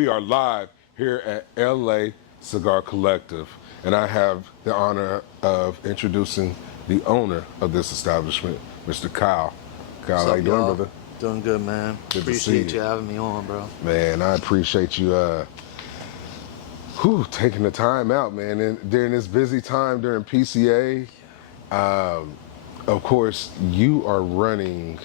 we are live here at LA Cigar Collective, and I have the honor of introducing the owner of this establishment, Mr. Kyle. Kyle, how you doing, brother? Doing good, man. Good Appreciate to see you having me on, bro. Man, I appreciate you taking the time out, man. And during this busy time during PCA, of course, you are running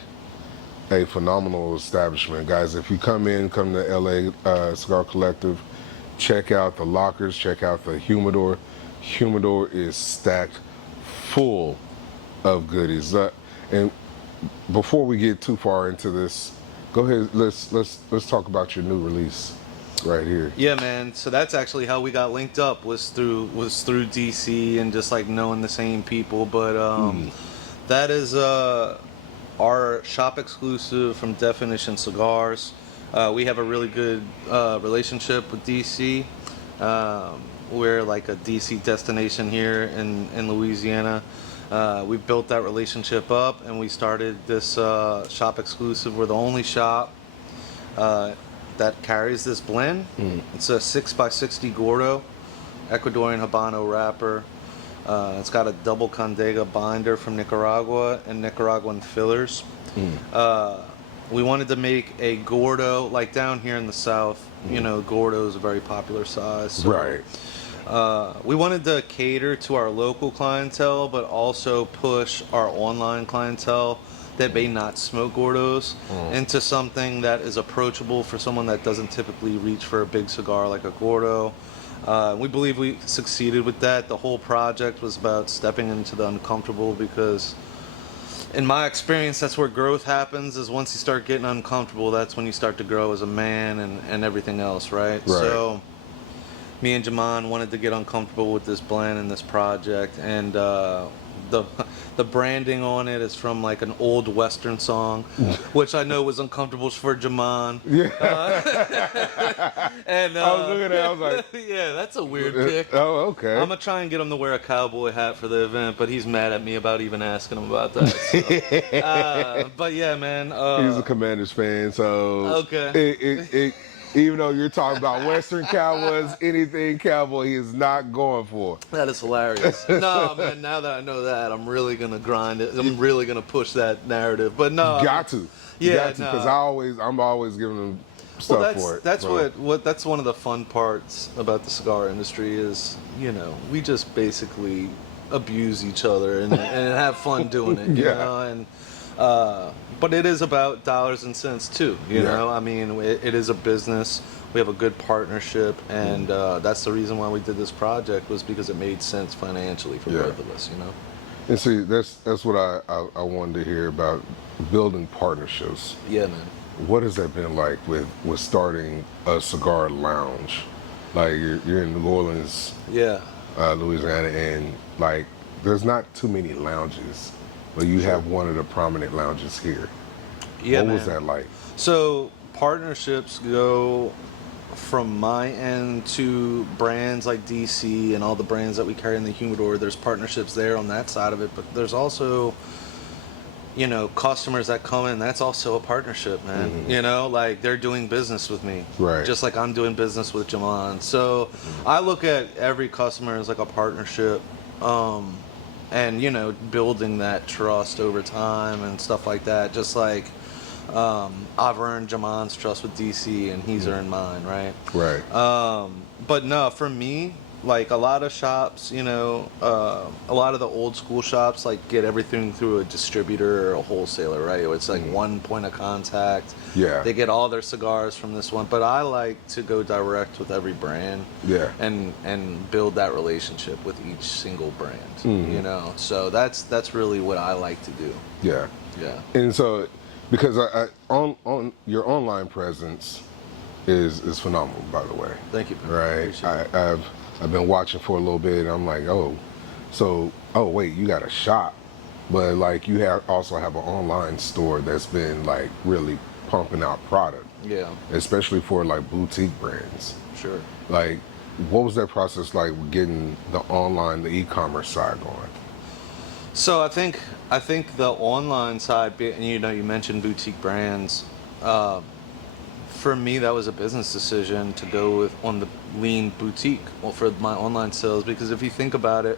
a phenomenal establishment, guys. If you come to LA Cigar Collective, check out the lockers, check out the humidor. Humidor is stacked full of goodies. And before we get too far into this, go ahead. Let's talk about your new release right here. Yeah, man. So that's actually how we got linked up was through DC and just like knowing the same people. But that is our shop exclusive from Definition Cigars. We have a really good relationship with DC. We're like a DC destination here in Louisiana. We built that relationship up and we started this shop exclusive. We're the only shop that carries this blend. It's a 6x60 Gordo, Ecuadorian Habano wrapper. It's got a double Condega binder from Nicaragua and Nicaraguan fillers. We wanted to make a Gordo, like down here in the South, you know, Gordo is a very popular size. So, Right. We wanted to cater to our local clientele, but also push our online clientele that may not smoke Gordos into something that is approachable for someone that doesn't typically reach for a big cigar like a Gordo. We believe we succeeded with that. The whole project was about stepping into the uncomfortable because in my experience, that's where growth happens, is once you start getting uncomfortable, that's when you start to grow as a man and everything else, right? So me and Jaman wanted to get uncomfortable with this blend and this project, and the branding on it is from like an old Western song, which I know was uncomfortable for Jaman. Yeah. And I was looking at it, I was like, yeah, that's a weird pick. oh, okay. I'm gonna try and get him to wear a cowboy hat for the event, but he's mad at me about even asking him about that. So. But yeah, man. He's a Commanders fan, so okay. Even though you're talking about Western Cowboys, anything cowboy, he is not going for. That is hilarious. No, man, now that I know that, I'm really going to grind it. I'm really going to push that narrative. But no. Got to. Yeah, because I'm always giving them stuff for it. That's that's one of the fun parts about the cigar industry is, you know, we just basically abuse each other and have fun doing it, you know, and but it is about dollars and cents too, you know. I mean, it is a business. We have a good partnership, and that's the reason why we did this project, was because it made sense financially for both of us, you know. And see, that's what I wanted to hear about, building partnerships. Yeah, man. What has that been like with starting a cigar lounge? Like you're in New Orleans, Louisiana, and like there's not too many lounges. But you have one of the prominent lounges here. Yeah, what was that like? So partnerships go from my end to brands like DC and all the brands that we carry in the humidor. There's partnerships there on that side of it, but there's also, you know, customers that come in. That's also a partnership, man. You know, like they're doing business with me, just like I'm doing business with Jaman. So I look at every customer as like a partnership. And, you know, building that trust over time and stuff like that. Just like I've earned Jaman's trust with DC and he's earned mine, right? Right. But no, for me, like a lot of shops, you know, a lot of the old school shops like get everything through a distributor or a wholesaler, right? It's like one point of contact. Yeah. They get all their cigars from this one, but I like to go direct with every brand. Yeah. And build that relationship with each single brand. You know, so that's really what I like to do. Yeah. Yeah. And so, because on your online presence is phenomenal, by the way. Thank you. Right. I've been watching for a little bit, and I'm like, oh wait, you got a shop, but like you also have an online store that's been like really pumping out product. Yeah. Especially for like boutique brands. Sure. Like, what was that process like getting the online, the e-commerce side going? So I think the online side, you know, you mentioned boutique brands. for me, that was a business decision to go with on the lean boutique for my online sales, because if you think about it,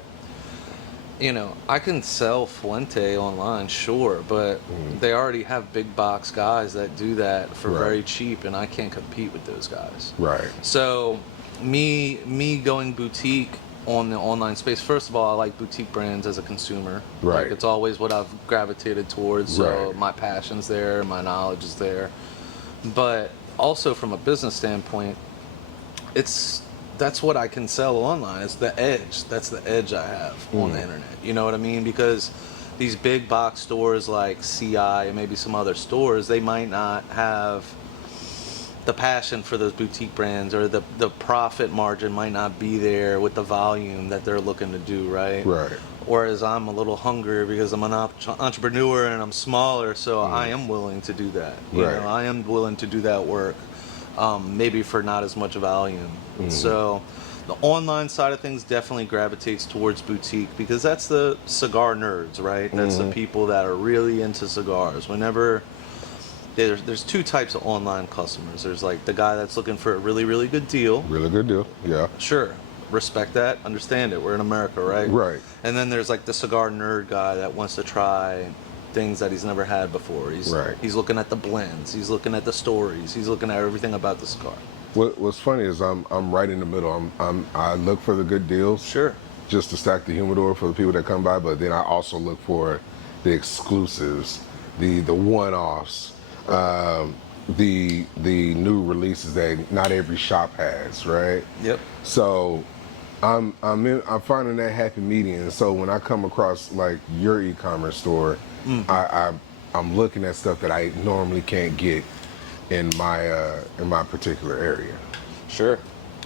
you know, I can sell Fuente online, sure, but they already have big box guys that do that for very cheap, and I can't compete with those guys. Right. So, me going boutique on the online space, first of all, I like boutique brands as a consumer. Right. Like, it's always what I've gravitated towards, so Right. my passion's there, my knowledge is there. But also from a business standpoint, that's what I can sell online. It's the edge. That's the edge I have on the internet. You know what I mean? Because these big box stores like CI and maybe some other stores, they might not have the passion for those boutique brands, or the profit margin might not be there with the volume that they're looking to do, right? Right. Whereas I'm a little hungrier because I'm an entrepreneur and I'm smaller, so I am willing to do that. You know, I am willing to do that work, maybe for not as much volume. So the online side of things definitely gravitates towards boutique, because that's the cigar nerds, right? That's the people that are really into cigars. Whenever there's two types of online customers. There's like the guy that's looking for a really, really good deal. Really good deal. Yeah. Sure. Respect that, understand it. We're in America, right? Right. And then there's like the cigar nerd guy that wants to try things that he's never had before. He's looking at the blends, he's looking at the stories, he's looking at everything about the cigar. What's funny is I'm right in the middle. I look for the good deals. Sure. Just to stack the humidor for the people that come by, but then I also look for the exclusives, the one-offs, the new releases that not every shop has, right? Yep. So I'm finding that happy medium. So when I come across like your e-commerce store, I'm looking at stuff that I normally can't get in my particular area. Sure.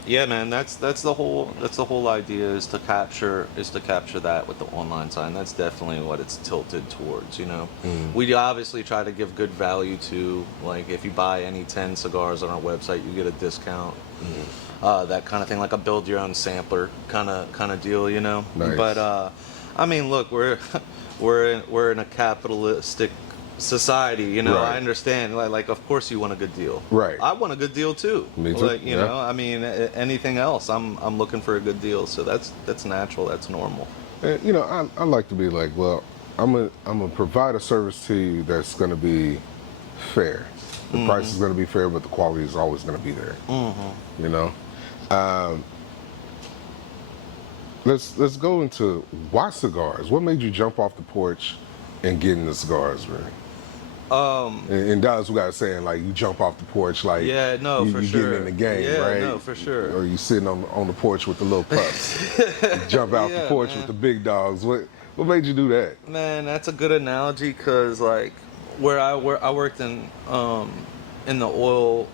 Yeah, man. That's the whole idea, is to capture that with the online side. And that's definitely what it's tilted towards. You know, we obviously try to give good value to, like, if you buy any 10 cigars on our website, you get a discount. That kind of thing, like a build your own sampler kind of deal. You know. Nice. But I mean, look, we're in a capitalistic society, you know. Right. I understand, like of course you want a good deal. Right. I want a good deal too. Me too. Like, you know, I mean, anything else, I'm looking for a good deal, so that's natural, that's normal. And, you know, I like to be like, well, I'm gonna provide a service to you that's gonna be fair. The price is gonna be fair, but the quality is always gonna be there. You know. Let's go into why cigars. What made you jump off the porch and get into cigars, man? In Dallas, we got a saying, like, you jump off the porch, like, yeah, no, you for getting sure. in the game, Yeah, right? no, for sure. Or you sitting on the porch with the little pups. You jump out the porch with the big dogs. What made you do that? Man, that's a good analogy, because like where I worked in the oil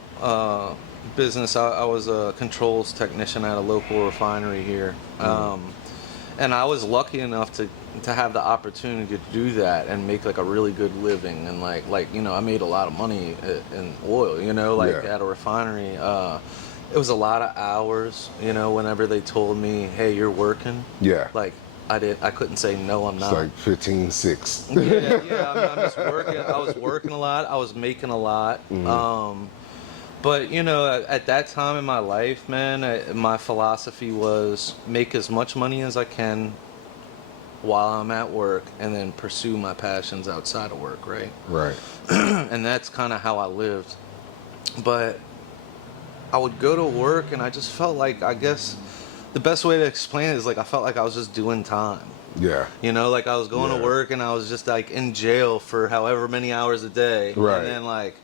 business. I was a controls technician at a local refinery here, and I was lucky enough to have the opportunity to do that and make like a really good living, and like you know, I made a lot of money in oil, you know, like at a refinery. It was a lot of hours, you know. Whenever they told me, "Hey, you're working," like I couldn't say no, I'm not. It's like 15-6. Yeah. I'm just working. I was working a lot. I was making a lot. But you know, at that time in my life, man, my philosophy was make as much money as I can while I'm at work, and then pursue my passions outside of work, right? Right. And that's kind of how I lived. But I would go to work, and I just felt like, I guess the best way to explain it is like I felt like I was just doing time. Yeah. You know, like I was going to work and I was just like in jail for however many hours a day. Right. And then like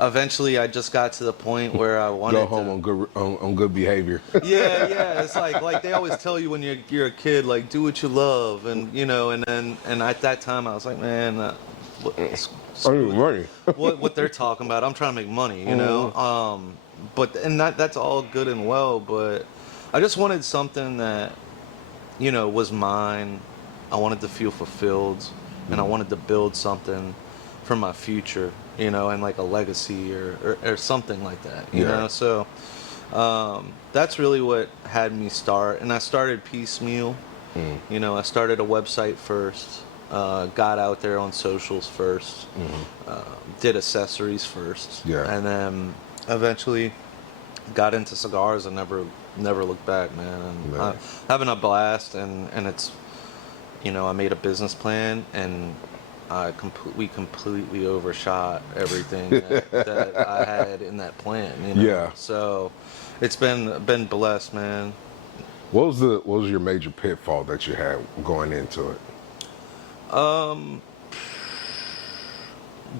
eventually I just got to the point where I wanted go home on good behavior. yeah. It's like they always tell you when you're a kid, like, do what you love, and you know, and at that time I was like, man, I need money. what they're talking about. I'm trying to make money, you know. But that's all good and well, but I just wanted something that, you know, was mine. I wanted to feel fulfilled, and I wanted to build something for my future, you know, and like a legacy or something like that, you know. So that's really what had me start, and I started piecemeal. You know, I started a website first, got out there on socials first, did accessories first, and then eventually got into cigars and never looked back, man. And Man. having a blast, and it's, I made a business plan, and we completely overshot everything that I had in that plan. Yeah. So it's been blessed, man. What was your major pitfall that you had going into it?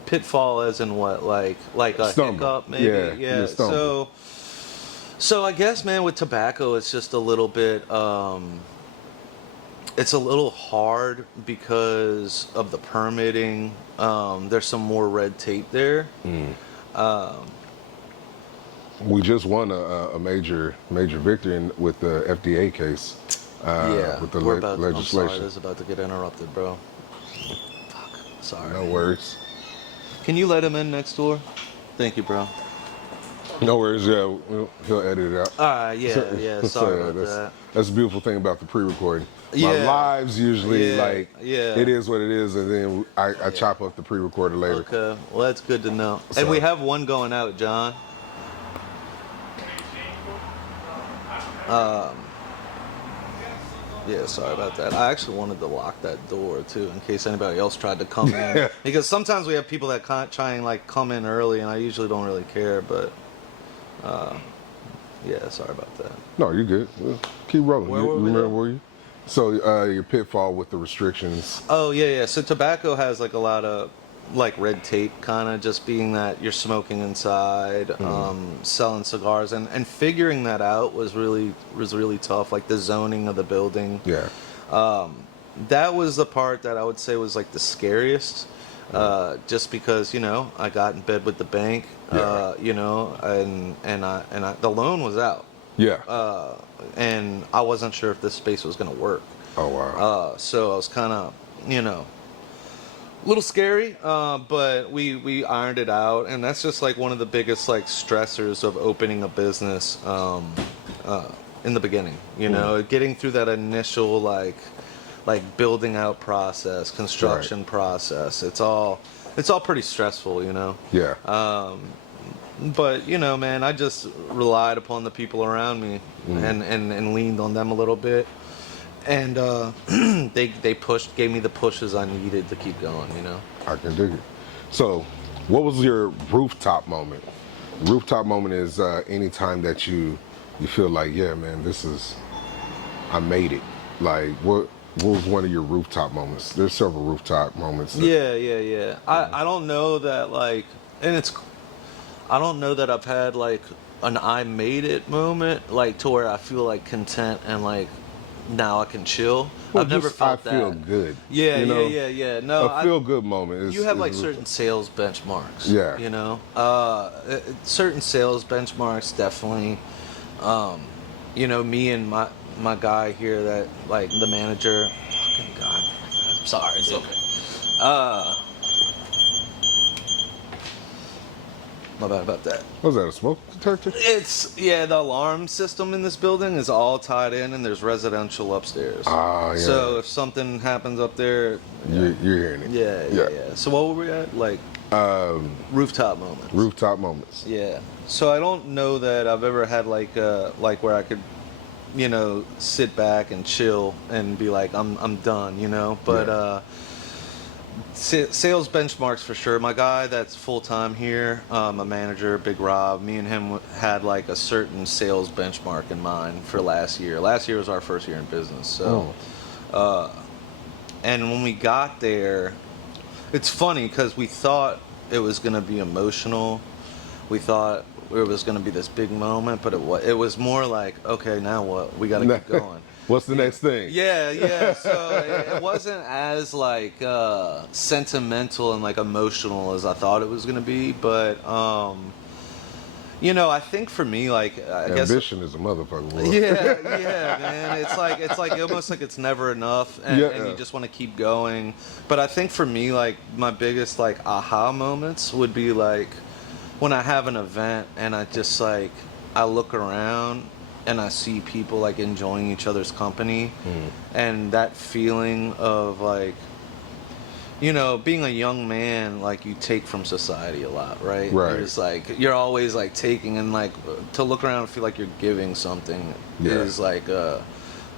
Pitfall as in what, like a Stumble. hiccup, maybe? Yeah, Yeah. you stumbled. So I guess, man, with tobacco, it's just a little bit. It's a little hard because of the permitting. There's some more red tape there. We just won a major victory with the FDA case. Yeah, With the we're about. I'm sorry, legislation. this is about to get interrupted, bro. Fuck. Sorry. No worries. Can you let him in next door? Thank you, bro. No worries. Yeah, he'll edit it out. All right. Yeah. Sorry about that. That's the beautiful thing about the pre-recording. My Yeah. lives usually Yeah. it is what it is, and then I chop up the pre-recorded later. Okay. Well, that's good to know. So- And we have one going out, John. Yeah, sorry about that. I actually wanted to lock that door too, in case anybody else tried to come in. Because sometimes we have people that try and like come in early, and I usually don't really care. But yeah, sorry about that. No, you're good. Keep rolling. Where you were we remember though? where you? So your pitfall with the restrictions. Oh yeah. So tobacco has like a lot of like red tape, kind of just being that you're smoking inside, selling cigars, and figuring that out was really tough. Like the zoning of the building. Yeah. That was the part that I would say was like the scariest, just because I got in bed with the bank, Yeah. and the loan was out, Yeah. and I wasn't sure if this space was gonna work. Oh wow. So I was kind of, a little scary, but we ironed it out, and that's just like one of the biggest like stressors of opening a business in the beginning. Getting through that initial like building out process, construction process. It's all pretty stressful. Yeah. But man, I just relied upon the people around me and leaned on them a little bit. And they gave me the pushes I needed to keep going, I can dig it. So, what was your rooftop moment? Rooftop moment is any time that you feel like, yeah, man, I made it. Like, what was one of your rooftop moments? There's several rooftop moments. Yeah. I don't know that I don't know that I've had like an I made it moment, like to where I feel like content and like now I can chill. Well, I've never felt that. I feel good. Yeah. No, a feel good moment is. You have like is- certain sales benchmarks. Yeah. Certain sales benchmarks definitely. Me and my guy here, that like the manager. Fucking God. Sorry, it's okay. My bad about that. What was that, a smoke detector? The alarm system in this building is all tied in, and there's residential upstairs. Ah, yeah. So if something happens up there, You're hearing it. yeah. So what were we at? Like rooftop moments. Rooftop moments. Yeah. So I don't know that I've ever had like where I could, sit back and chill and be like I'm done, But Yeah. Sales benchmarks for sure. My guy that's full time here, a manager, Big Rob. Me and him had like a certain sales benchmark in mind for last year. Last year was our first year in business, so. And when we got there, it's funny because we thought it was gonna be emotional. We thought it was gonna be this big moment, but it was more like, okay, now what? We gotta keep going. What's the next thing? Yeah. So it wasn't as like sentimental and like emotional as I thought it was gonna be, but I think for me, like I guess Ambition is a motherfucker. Boy. yeah, man. It's like almost like it's never enough, and you just want to keep going. But I think for me, like my biggest like aha moments would be like when I have an event and I just like I look around and I see people like enjoying each other's company, and that feeling of like you know, being a young man, like, you take from society a lot, right? Right. You're just like, you're always like taking, and like to look around and feel like you're giving something Yeah. is like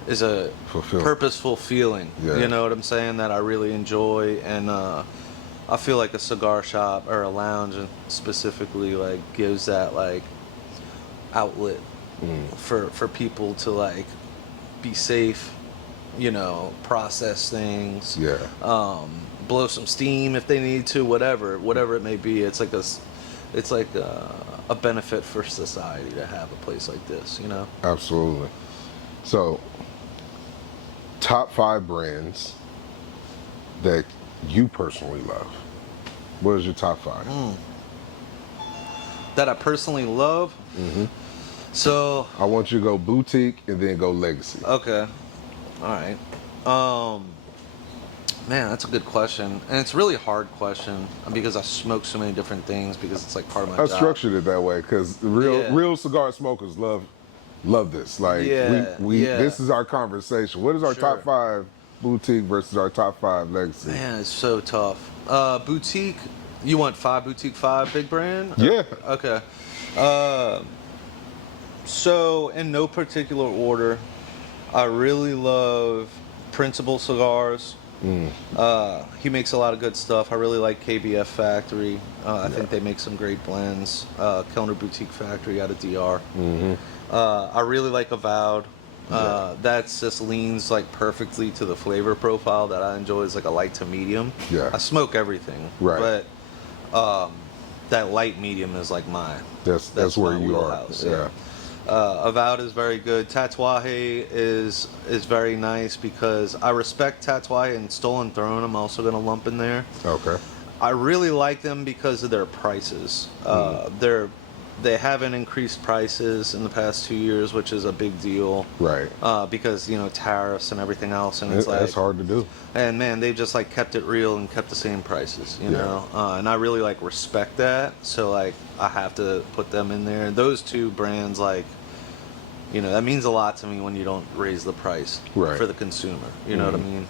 is a Fulfilled. purposeful feeling. Yeah. You know what I'm saying? That I really enjoy, and I feel like a cigar shop or a lounge specifically like gives that like outlet for people to like be safe, you know, process things, Yeah. blow some steam if they need to, whatever it may be. It's like a benefit for society to have a place like this, you know. Absolutely. So, top 5 brands that you personally love. What is your top 5? That I personally love. Mm-hmm. So I want you to go boutique and then go legacy. okay, all right. Man, that's a good question, and it's a really hard question because I smoke so many different things because it's like part of my I job. structured it that way because Yeah. real cigar smokers love this. Like Yeah, we yeah. this is our conversation. What is our Sure. top 5 boutique versus our top 5 legacy? Man, it's so tough. Boutique. You want 5 boutique, 5 big brand? Yeah. Okay. So in no particular order, I really love Principal Cigars. He makes a lot of good stuff. I really like KBF Factory. I think they make some great blends. Kellner Boutique Factory out of DR. I really like Avowed. That's just leans like perfectly to the flavor profile that I enjoy. Is like a light to medium. Yeah. I smoke everything, Right. but that light medium is like That's where my you are. wheelhouse, Yeah. Avowed is very good. Tatuaje is very nice because I respect Tatuaje and Stolen Throne. I'm also gonna lump in there. Okay. I really like them because of their prices. They haven't increased prices in the past 2 years, which is a big deal. Right. Because you know tariffs and everything else, and it's like That's hard to do. And man, they've just like kept it real and kept the same prices, you Yeah. know. And I really like respect that. So like I have to put them in there. And those two brands, like, you know, that means a lot to me when you don't raise the price Right. for the consumer. You know what I mean?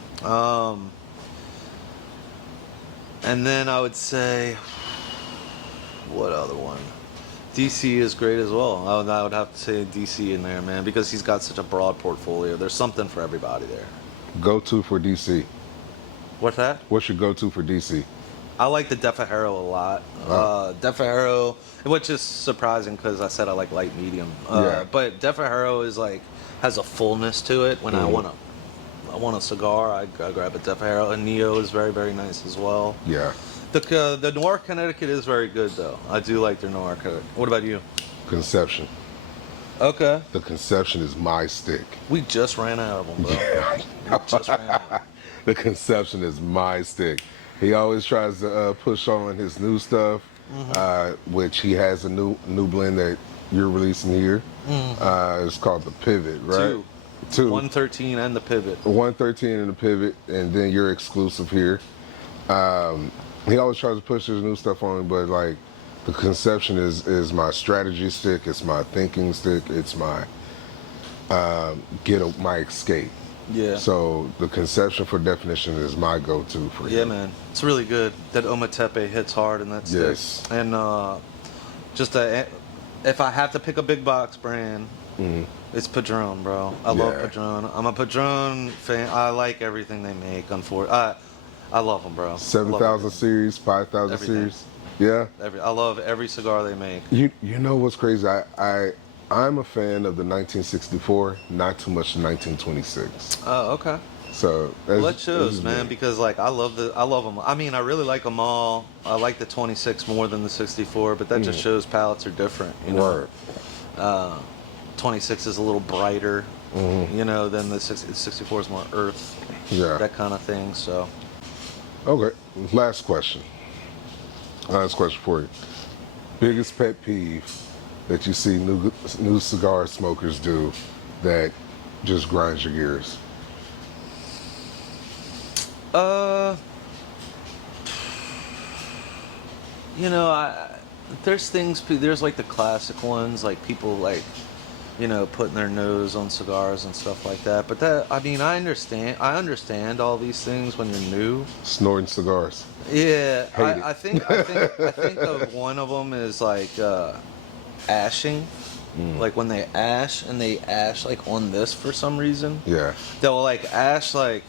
And then I would say, what other one? DC is great as well. I would have to say DC in there, man, because he's got such a broad portfolio. There's something for everybody there. Go-to for DC. What's that? What's your go-to for DC? I like the Defajero a lot. Defajero, which is surprising because I said I like light medium. Yeah. But Defajero is like has a fullness to it. When I want a cigar, I grab a Defajero. And Neo is very, very nice as well. Yeah. The Noir Connecticut is very good though. I do like their Noir Connecticut. What about you? Conception. Okay. The Conception is my stick. We just ran out of them, bro. We just ran out. The Conception is my stick. He always tries to push on his new stuff, which he has a new blend that you're releasing here. It's called the Pivot, right? Two. 113 and the Pivot. 113 and the Pivot, and then you're exclusive here. He always tries to push his new stuff on me, but like the Conception is my strategy stick. It's my thinking stick. It's my my escape. Yeah. So the Conception for definition is my go-to for him. Yeah, man, it's really good. That Ometepe hits hard in that stick. Yes. And if I have to pick a big box brand, it's Padron, bro. I love Padron. I'm a Padron fan. I like everything they make. I love them, bro. 7,000 series, 5,000 Everything. series. Yeah. I love every cigar they make. You know what's crazy? I'm a fan of the 1964, not too much 1926. Oh, okay. So Well, that shows, man, because like I love them. I mean, I really like them all. I like the 26 more than the 64, but that just shows palettes are different, you know. Word. 26 is a little brighter, you know, than the 64 is more earth, that kind of thing. So, okay, last question for you. Biggest pet peeve that you see new cigar smokers do that just grinds your gears? You know, there's like the classic ones, like people like putting their nose on cigars and stuff like that. But I mean, I understand all these things when you're new. Snorting cigars. Yeah, Hate it. I think of one of them is like ashing. Like when they ash and they ash like on this for some reason. Yeah. They'll like ash like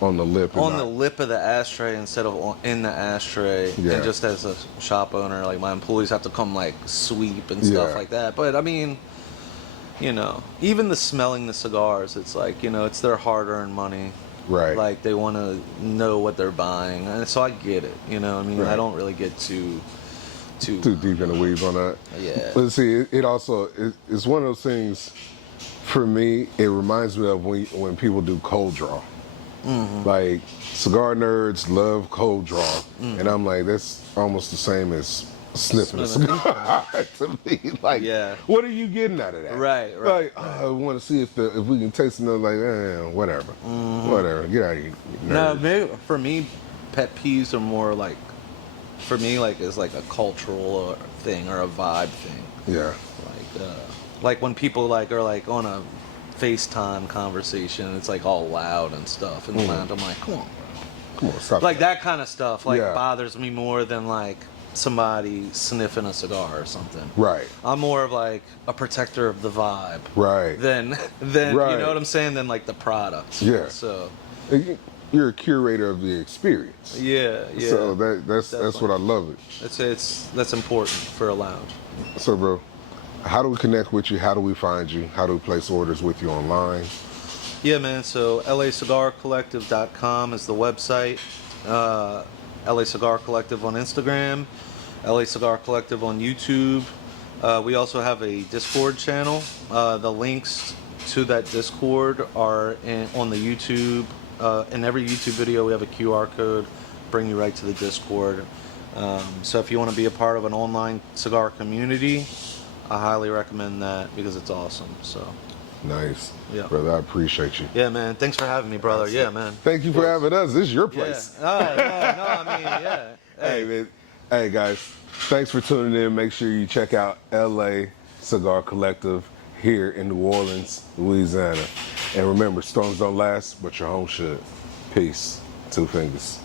On the lip. on the lip of the ashtray instead of in the ashtray. Yeah. And just as a shop owner, like my employees have to come like sweep and stuff Yeah. like that. But I mean, even the smelling the cigars, it's like, it's their hard-earned money. Right. Like they want to know what they're buying, and so I get it. I mean, Right. I don't really get too Too deep in the weeds on that. Yeah. But see, it also it's one of those things. For me, it reminds me of when people do cold draw. Mm-hmm. Like cigar nerds love cold draw, and I'm like, that's almost the same as sniffing a cigar to me. Like, Yeah. what are you getting out of that? Right. Like, I want to see if we can taste another. Like, whatever, whatever. Get out of here. Mm-hmm. No, nerd. maybe for me, pet peeves are more like, for me, like is like a cultural thing or a vibe thing. Yeah. Like when people like are like on a FaceTime conversation, it's like all loud and stuff in the lounge. I'm like, come on, bro. Come on, stop. Like that kind of stuff like Yeah. bothers me more than like somebody sniffing a cigar or something. Right. I'm more of like a protector of the vibe Right. than Right. you know what I'm saying, than like the products. Yeah. So You're a curator of the experience. yeah. So that's what I love it. That's important for a lounge. So, bro, how do we connect with you? How do we find you? How do we place orders with you online? Yeah, man. So LACigarCollective.com is the website. LA Cigar Collective on Instagram. LA Cigar Collective on YouTube. We also have a Discord channel. The links to that Discord are on the YouTube. In every YouTube video, we have a QR code, bring you right to the Discord. So if you want to be a part of an online cigar community, I highly recommend that because it's awesome. So Nice. Yeah. Brother, I appreciate you. yeah, man. Thanks for having me, brother. Yeah, man. Thank you for having us. This is your Yeah. place. No. I mean, yeah. Hey, man. Hey, guys. Thanks for tuning in. Make sure you check out LA Cigar Collective here in New Orleans, Louisiana. And remember, storms don't last, but your home should. Peace. Two fingers.